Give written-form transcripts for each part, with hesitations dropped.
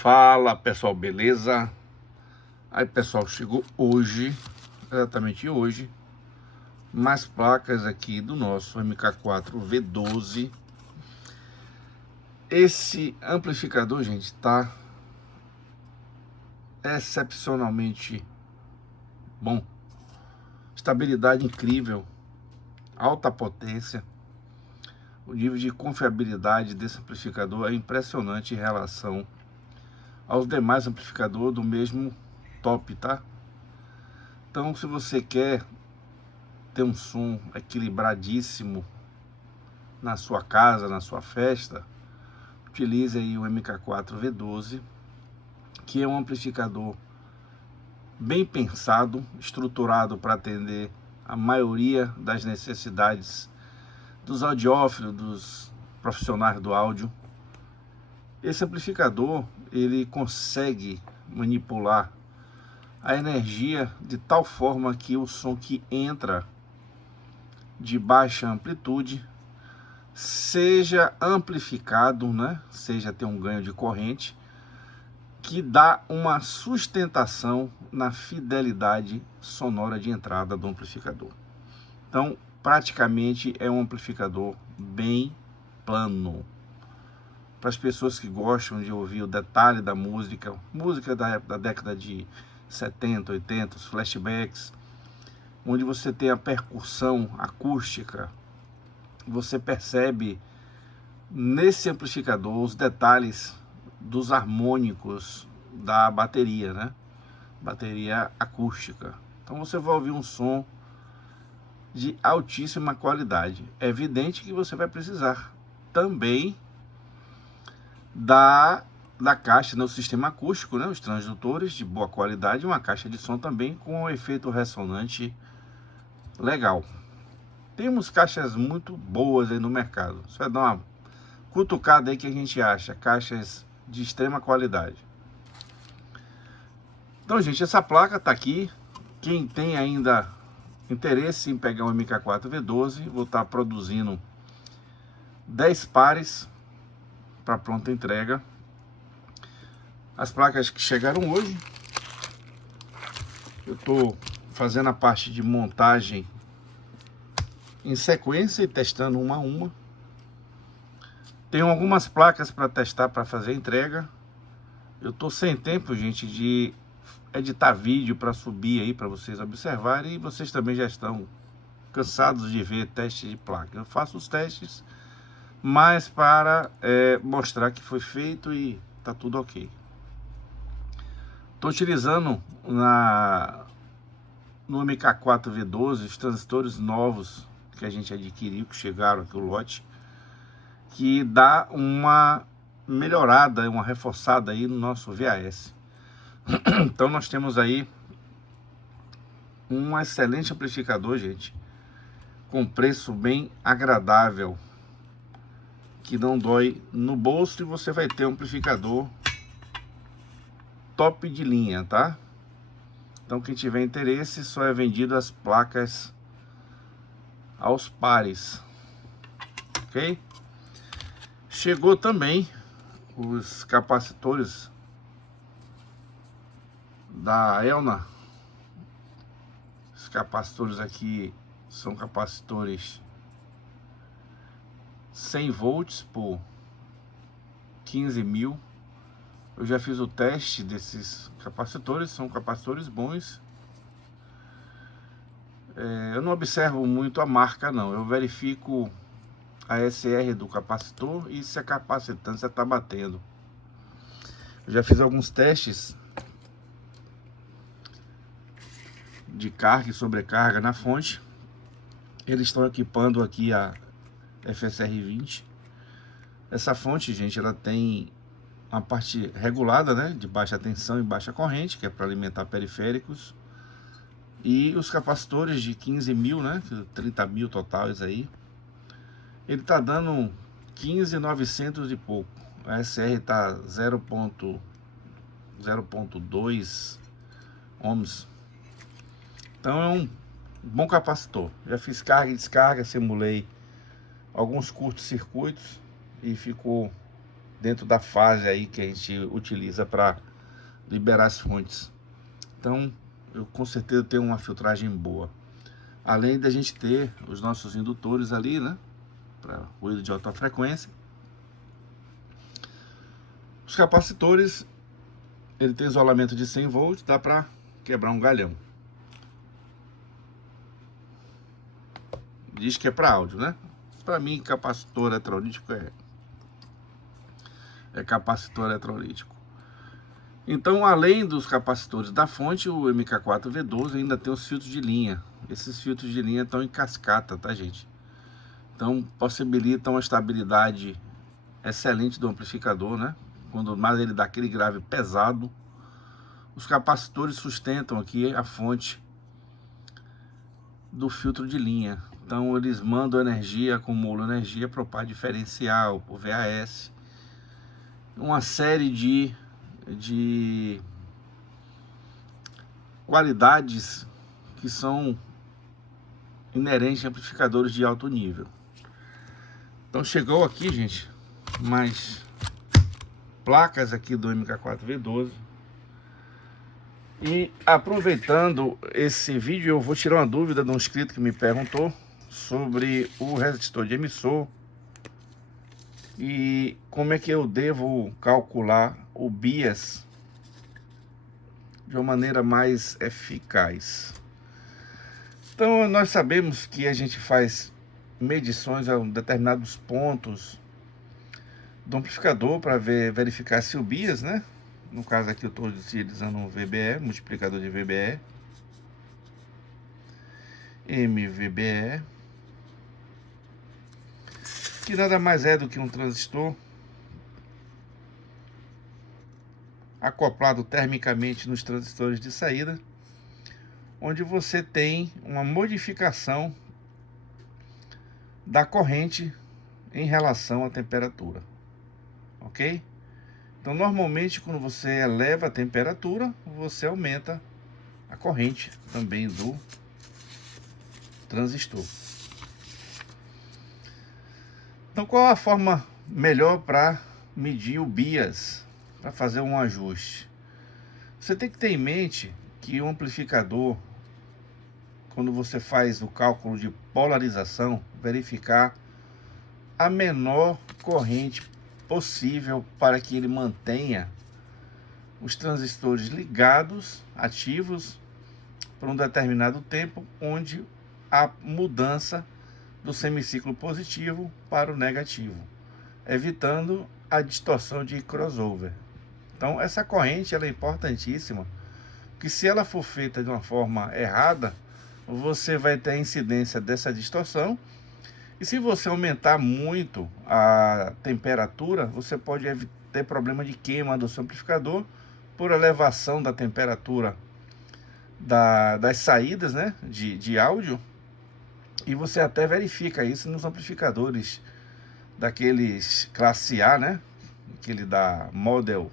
Fala pessoal, beleza? Aí pessoal, chegou hoje, exatamente hoje, mais placas aqui do nosso MK4 V12. Esse amplificador, gente, tá excepcionalmente bom. Estabilidade incrível, alta potência. O nível de confiabilidade desse amplificador é impressionante em relação aos demais amplificadores do mesmo top, tá? Então, se você quer ter um som equilibradíssimo na sua casa, na sua festa, utilize aí o MK4 V12, que é um amplificador bem pensado, estruturado para atender a maioria das necessidades dos audiófilos, dos profissionais do áudio. Esse amplificador, ele consegue manipular a energia de tal forma que o som que entra de baixa amplitude seja amplificado, né? Seja ter um ganho de corrente que dá uma sustentação na fidelidade sonora de entrada do amplificador. Então, praticamente é um amplificador bem plano. Para as pessoas que gostam de ouvir o detalhe da música, música da década de 70, 80, os flashbacks, onde você tem a percussão acústica, você percebe nesse amplificador os detalhes dos harmônicos da bateria, né? Bateria acústica. Então você vai ouvir um som de altíssima qualidade. É evidente que você vai precisar também da caixa, no sistema acústico, né? Os transdutores de boa qualidade, uma caixa de som também com um efeito ressonante legal. Temos caixas muito boas aí no mercado. Você vai dar uma cutucada aí que a gente acha caixas de extrema qualidade. Então, gente, essa placa tá aqui. Quem tem ainda interesse em pegar o MK4 V12, vou estar produzindo 10 pares para pronta entrega. As placas que chegaram hoje, eu tô fazendo a parte de montagem em sequência e testando uma a uma. Tenho algumas placas para testar para fazer a entrega. Eu tô sem tempo, gente, de editar vídeo para subir aí para vocês observarem, e vocês também já estão cansados de ver teste de placa. Eu faço os testes, mas para mostrar que foi feito e tá tudo ok. Estou utilizando no MK4 V12 os transistores novos que a gente adquiriu, que chegaram aqui o lote, que dá uma melhorada, uma reforçada aí no nosso VAS. Então nós temos aí um excelente amplificador, gente, com preço bem agradável, que não dói no bolso, e você vai ter um amplificador top de linha, tá? Então quem tiver interesse, só é vendido as placas aos pares, ok? Chegou também os capacitores da Elna. Os capacitores aqui são capacitores 100 volts por 15 mil. Eu já fiz o teste desses capacitores, são capacitores bons. Eu não observo muito a marca não, eu verifico a SR do capacitor e se a capacitância está batendo. Eu já fiz alguns testes de carga e sobrecarga na fonte. Eles estão equipando aqui a FSR20. Essa fonte, gente, ela tem uma parte regulada, né, de baixa tensão e baixa corrente, que é para alimentar periféricos. E os capacitores de 15 mil, né, 30 mil totais aí, ele tá dando 15.900 e pouco. A SR tá 0.2 ohms. Então é um bom capacitor. Já fiz carga e descarga, simulei alguns curtos-circuitos e ficou dentro da fase aí que a gente utiliza para liberar as fontes. Então, eu com certeza tenho uma filtragem boa. Além da gente ter os nossos indutores ali, né, para ruído de alta frequência. Os capacitores, ele tem isolamento de 100 volts, dá para quebrar um galhão. Diz que é para áudio, né? Para mim, capacitor eletrolítico é capacitor eletrolítico. Então, além dos capacitores da fonte, o MK4V12 ainda tem os filtros de linha. Esses filtros de linha estão em cascata, tá, gente? Então, possibilitam uma estabilidade excelente do amplificador, né? Quando mais ele dá aquele grave pesado, os capacitores sustentam aqui a fonte do filtro de linha. Então, eles mandam energia, acumulam energia para o par diferencial, o VAS, uma série de qualidades que são inerentes a amplificadores de alto nível. Então chegou aqui, gente, mais placas aqui do MK4V12. E aproveitando esse vídeo, eu vou tirar uma dúvida de um inscrito que me perguntou sobre o resistor de emissor e como é que eu devo calcular o bias de uma maneira mais eficaz. Então, nós sabemos que a gente faz medições a determinados pontos do amplificador para verificar se o bias, né? No caso aqui eu estou utilizando um VBE, multiplicador de VBE, MVBE, que nada mais é do que um transistor acoplado termicamente nos transistores de saída, onde você tem uma modificação da corrente em relação à temperatura, ok? Então, normalmente, quando você eleva a temperatura, você aumenta a corrente também do transistor. Então, qual a forma melhor para medir o bias, para fazer um ajuste? Você tem que ter em mente que o amplificador, quando você faz o cálculo de polarização, verificar a menor corrente possível para que ele mantenha os transistores ligados, ativos, por um determinado tempo, onde há mudança do semiciclo positivo para o negativo, evitando a distorção de crossover. Então, essa corrente ela é importantíssima, porque se ela for feita de uma forma errada, você vai ter a incidência dessa distorção. E se você aumentar muito a temperatura, você pode ter problema de queima do seu amplificador por elevação da temperatura das saídas, né, de áudio. E você até verifica isso nos amplificadores daqueles classe A, né, aquele da Model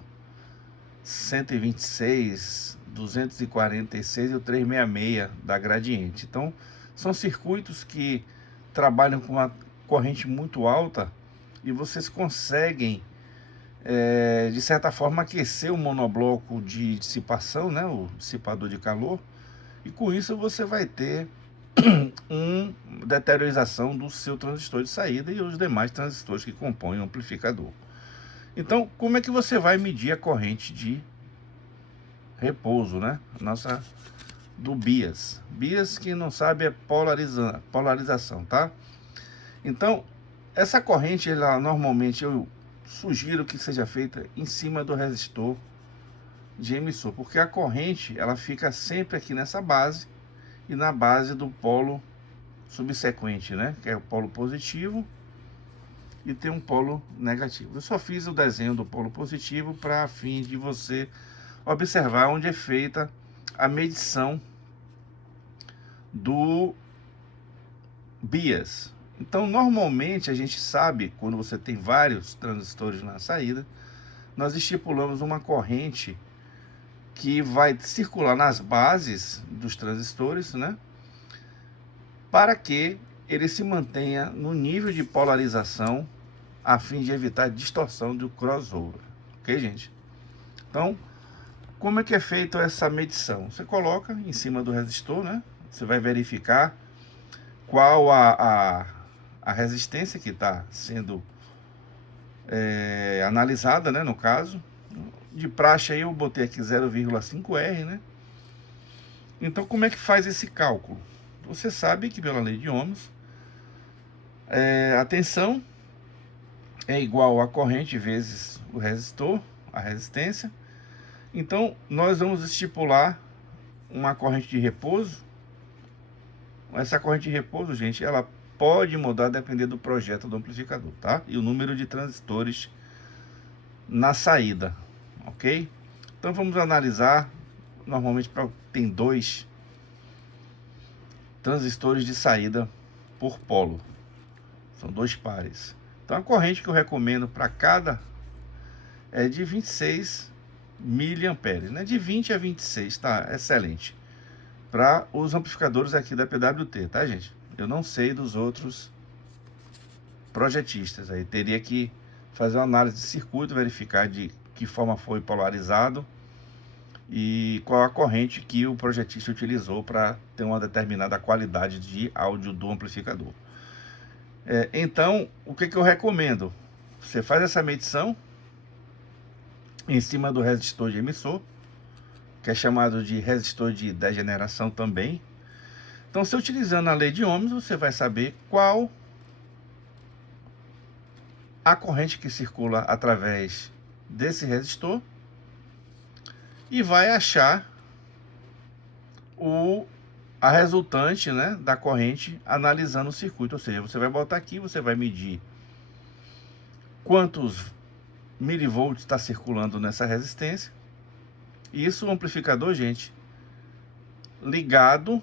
126, 246 e o 366 da Gradiente. Então, são circuitos que trabalham com uma corrente muito alta e vocês conseguem, de certa forma, aquecer o monobloco de dissipação, né, o dissipador de calor, e com isso você vai ter uma deteriorização do seu transistor de saída e os demais transistores que compõem o amplificador. Então, como é que você vai medir a corrente de repouso, né? Do bias. Bias, quem não sabe, é polarização, tá? Então, essa corrente, ela normalmente eu sugiro que seja feita em cima do resistor de emissor, porque a corrente, ela fica sempre aqui nessa base e na base do polo subsequente, né? Que é o polo positivo e tem um polo negativo. Eu só fiz o desenho do polo positivo para fim de você observar onde é feita a medição do bias. Então, normalmente a gente sabe, quando você tem vários transistores na saída, nós estipulamos uma corrente que vai circular nas bases dos transistores, né? Para que ele se mantenha no nível de polarização a fim de evitar distorção do crossover. Ok, gente? Então, como é que é feita essa medição? Você coloca em cima do resistor, né? Você vai verificar qual a resistência que está sendo analisada, né? No caso, de praxe aí eu botei aqui 0,5R, né? Então, como é que faz esse cálculo? Você sabe que pela lei de Ohms, a tensão é igual a corrente vezes o resistor, a resistência. Então, nós vamos estipular uma corrente de repouso. Essa corrente de repouso, gente, ela pode mudar dependendo do projeto do amplificador, tá? E o número de transistores na saída, ok? Então, vamos analisar. Normalmente tem 2 transistores de saída por polo. São 2 pares. Então, a corrente que eu recomendo para cada é de 26 miliamperes, né? De 20 a 26, tá? Excelente. Para os amplificadores aqui da PWT, tá, gente? Eu não sei dos outros projetistas. Aí teria que fazer uma análise de circuito, verificar de que forma foi polarizado e qual a corrente que o projetista utilizou para ter uma determinada qualidade de áudio do amplificador. Então, o que eu recomendo? Você faz essa medição em cima do resistor de emissor, que é chamado de resistor de degeneração também. Então, se utilizando a lei de Ohms, você vai saber qual a corrente que circula através desse resistor e vai achar a resultante, né, da corrente analisando o circuito. Ou seja, você vai botar aqui, você vai medir quantos milivolts está circulando nessa resistência. Isso o amplificador, gente, ligado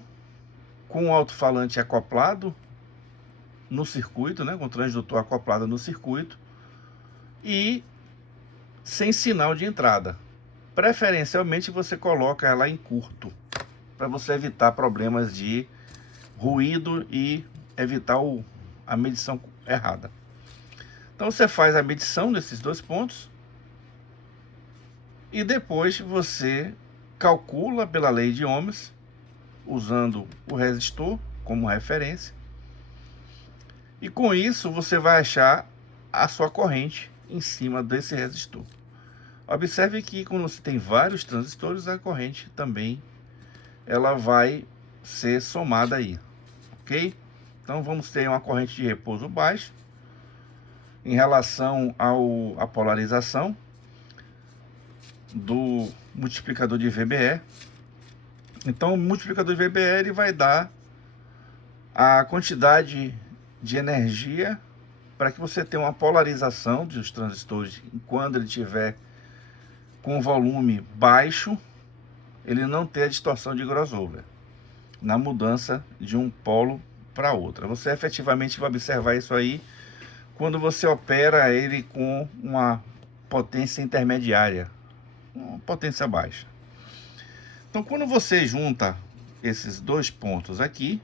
com o alto-falante acoplado no circuito, né, com o transdutor acoplado no circuito e sem sinal de entrada. Preferencialmente você coloca ela em curto, para você evitar problemas de ruído e evitar a medição errada. Então você faz a medição desses 2 pontos e depois você calcula pela lei de Ohms, usando o resistor como referência. E com isso você vai achar a sua corrente em cima desse resistor. Observe que quando você tem vários transistores, a corrente também ela vai ser somada aí, ok? Então vamos ter uma corrente de repouso baixa em relação à polarização do multiplicador de VBE. Então o multiplicador de VBE ele vai dar a quantidade de energia para que você tenha uma polarização dos transistores quando ele tiver com volume baixo, ele não ter a distorção de crossover na mudança de um polo para outro. Você efetivamente vai observar isso aí quando você opera ele com uma potência intermediária, uma potência baixa. Então, quando você junta esses 2 pontos aqui,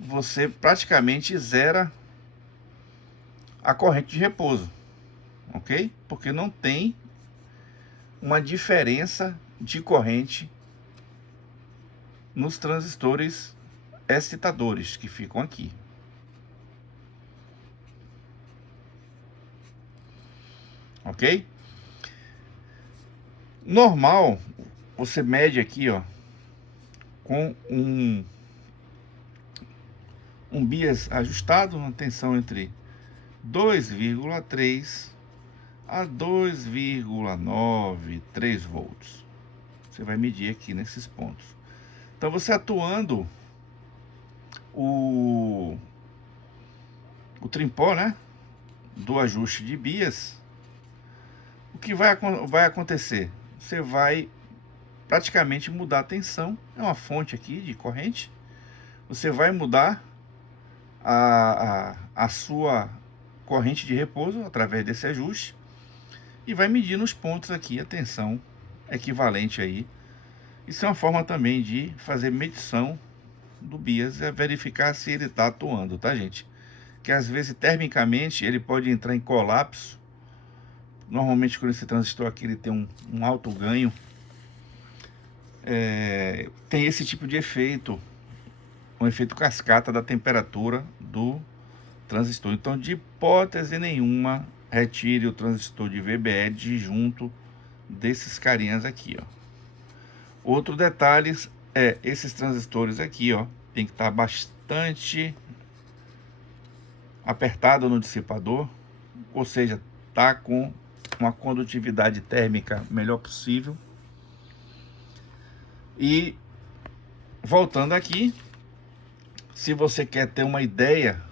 você praticamente zera a corrente de repouso, ok? Porque não tem uma diferença de corrente nos transistores excitadores que ficam aqui. Ok? Normal, você mede aqui, ó, com um bias ajustado, uma tensão entre 2,3 a 2,93 volts. Você vai medir aqui nesses pontos. Então você atuando o trimpó, né, do ajuste de bias, o que vai acontecer? Você vai praticamente mudar a tensão. É uma fonte aqui de corrente. Você vai mudar a sua corrente de repouso através desse ajuste e vai medir nos pontos aqui a tensão equivalente aí. Isso é uma forma também de fazer medição do bias, é verificar se ele está atuando, tá, gente? que às vezes termicamente ele pode entrar em colapso. Normalmente quando esse transistor aqui ele tem um alto ganho, tem esse tipo de efeito, um efeito cascata da temperatura do transistor. Então, de hipótese nenhuma, retire o transistor de VBE de junto desses carinhas aqui, ó. Outro detalhe é esses transistores aqui, ó, tem que estar bastante apertado no dissipador, ou seja, tá com uma condutividade térmica melhor possível. E voltando aqui, se você quer ter uma ideia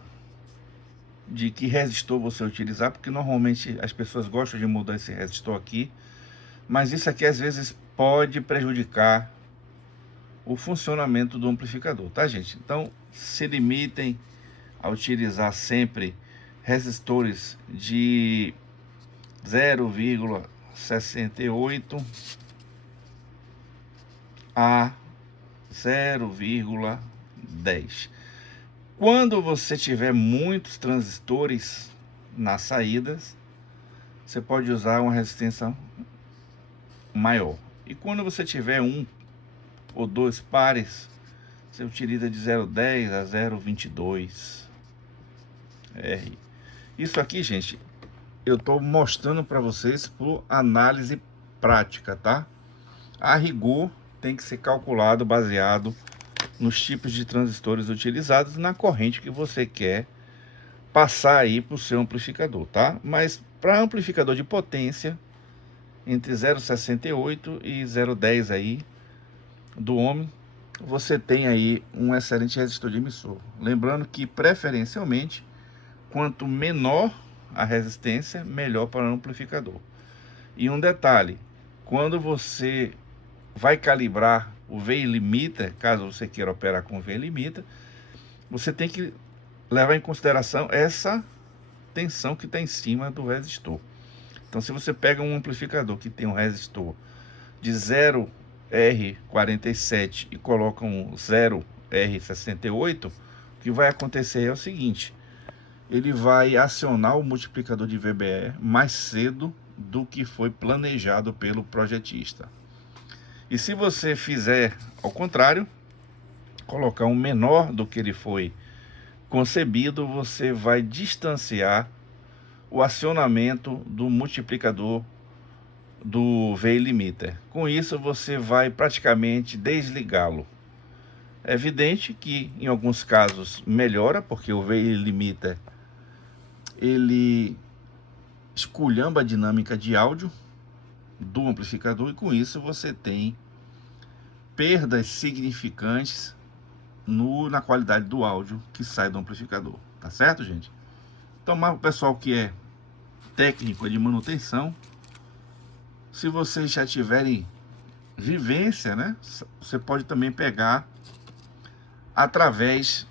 de que resistor você utilizar, porque normalmente as pessoas gostam de mudar esse resistor aqui, mas isso aqui às vezes pode prejudicar o funcionamento do amplificador, tá, gente? Então, se limitem a utilizar sempre resistores de 0,68 a 0,10. Quando você tiver muitos transistores nas saídas, você pode usar uma resistência maior. E quando você tiver um ou dois pares, você utiliza de 0,10 a 0,22 R. Isso aqui, gente, eu estou mostrando para vocês por análise prática, tá? A rigor tem que ser calculado baseado nos tipos de transistores utilizados e na corrente que você quer passar aí para o seu amplificador, tá? Mas para amplificador de potência, entre 0,68 e 0,10 aí do ohm, você tem aí um excelente resistor de emissor. Lembrando que preferencialmente, quanto menor a resistência, melhor para o amplificador. E um detalhe, quando você vai calibrar o VI limiter, caso você queira operar com VI limiter, você tem que levar em consideração essa tensão que está em cima do resistor. Então, se você pega um amplificador que tem um resistor de 0R47 e coloca um 0R68, o que vai acontecer é o seguinte: ele vai acionar o multiplicador de VBE mais cedo do que foi planejado pelo projetista. E se você fizer ao contrário, colocar um menor do que ele foi concebido, você vai distanciar o acionamento do multiplicador do VI limiter. Com isso, você vai praticamente desligá-lo. É evidente que em alguns casos melhora, porque o VI limiter ele esculhamba a dinâmica de áudio do amplificador e com isso você tem perdas significantes na qualidade do áudio que sai do amplificador, tá certo, gente? Então, mas o pessoal que é técnico de manutenção, se vocês já tiverem vivência, né, você pode também pegar através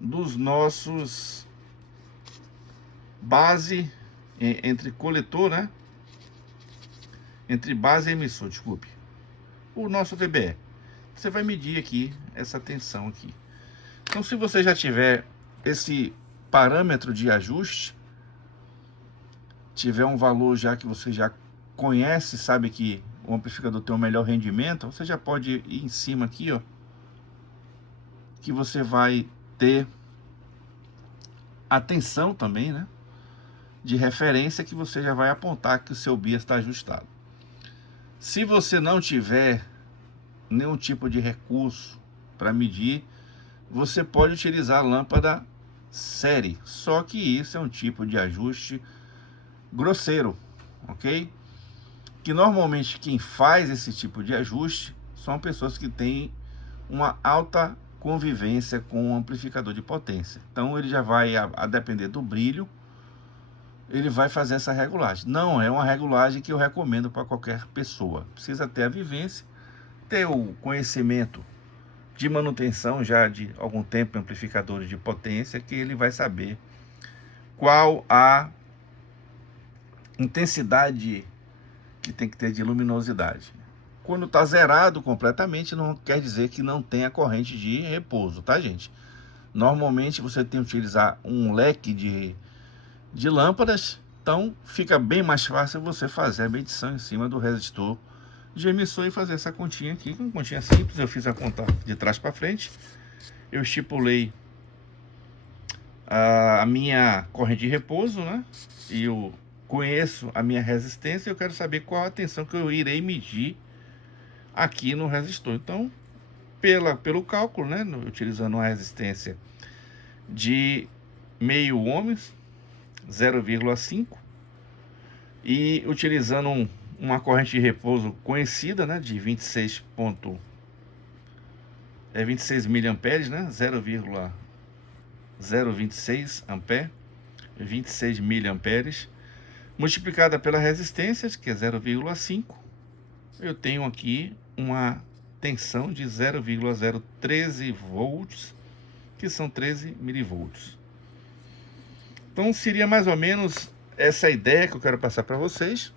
dos nossos base entre coletor, né, entre base e emissor, desculpe, o nosso VBE. Você vai medir aqui essa tensão aqui. Então, se você já tiver esse parâmetro de ajuste, tiver um valor já que você já conhece, sabe que o amplificador tem um melhor rendimento, você já pode ir em cima aqui, ó, que você vai ter a tensão também, né, de referência, que você já vai apontar que o seu bias está ajustado. Se você não tiver nenhum tipo de recurso para medir, você pode utilizar a lâmpada série, só que isso é um tipo de ajuste grosseiro, ok? Que normalmente quem faz esse tipo de ajuste são pessoas que têm uma alta convivência com o amplificador de potência. Então ele já vai, a depender do brilho, ele vai fazer essa regulagem. Não é uma regulagem que eu recomendo para qualquer pessoa. Precisa ter a vivência, ter o conhecimento de manutenção já de algum tempo em amplificadores de potência, que ele vai saber qual a intensidade que tem que ter de luminosidade. Quando está zerado completamente, não quer dizer que não tenha corrente de repouso, tá, gente? Normalmente você tem que utilizar um leque de lâmpadas, então fica bem mais fácil você fazer a medição em cima do resistor de emissor e fazer essa continha aqui, que é uma continha simples. Eu fiz a conta de trás para frente, eu estipulei a minha corrente de repouso, né? E eu conheço a minha resistência, eu quero saber qual a tensão que eu irei medir aqui no resistor. Então, pelo cálculo, né, utilizando uma resistência de meio ohms, 0,5, e utilizando uma corrente de repouso conhecida, né, de 26 miliamperes, né, 0,026 ampere, 26 miliamperes, multiplicada pela resistência, que é 0,5, eu tenho aqui uma tensão de 0,013 volts, que são 13 milivolts. Então seria mais ou menos essa ideia que eu quero passar para vocês,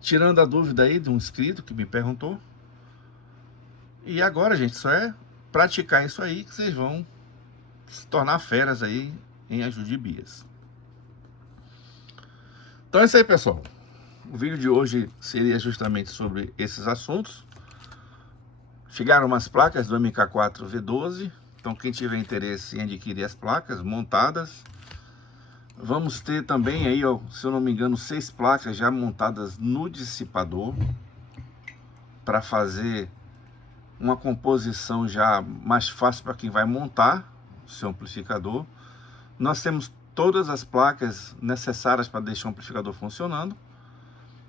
tirando a dúvida aí de um inscrito que me perguntou. E agora, gente, só é praticar isso aí que vocês vão se tornar feras aí em ajude BIAS. Então é isso aí, pessoal. O vídeo de hoje seria justamente sobre esses assuntos. Chegaram umas placas do MK4V12, então quem tiver interesse em adquirir as placas montadas, vamos ter também aí, ó, se eu não me engano, 6 placas já montadas no dissipador, para fazer uma composição já mais fácil para quem vai montar o seu amplificador. Nós temos todas as placas necessárias para deixar o amplificador funcionando,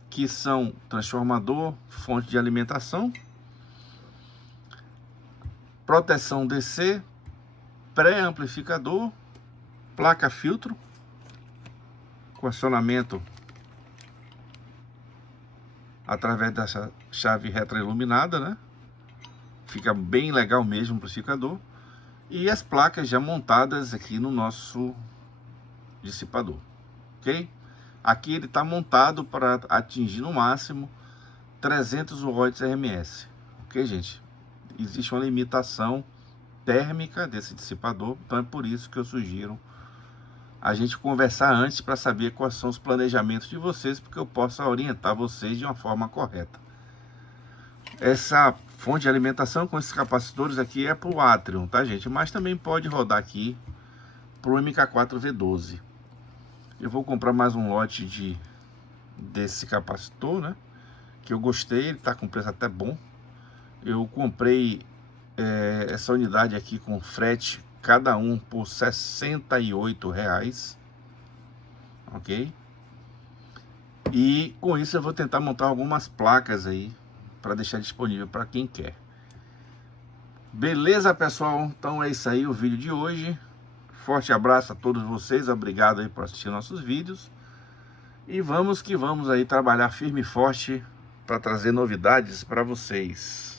que são transformador, fonte de alimentação, proteção DC, pré-amplificador, placa filtro, com acionamento através dessa chave retroiluminada, né? Fica bem legal mesmo o amplificador. E as placas já montadas aqui no nosso dissipador, ok? Aqui ele está montado para atingir no máximo 300 watts RMS, ok, gente? Existe uma limitação térmica desse dissipador, então é por isso que eu sugiro a gente conversar antes para saber quais são os planejamentos de vocês, porque eu possa orientar vocês de uma forma correta. Essa fonte de alimentação com esses capacitores aqui é para o Atrium, tá, gente? Mas também pode rodar aqui para o MK4V12. Eu vou comprar mais um lote desse capacitor, né? Que eu gostei, ele tá com preço até bom. Eu comprei essa unidade aqui com frete, cada um por R$ 68,00, ok? E com isso eu vou tentar montar algumas placas aí para deixar disponível para quem quer. Beleza, pessoal? Então é isso aí o vídeo de hoje. Forte abraço a todos vocês, obrigado aí por assistir nossos vídeos. E vamos que vamos aí trabalhar firme e forte para trazer novidades para vocês.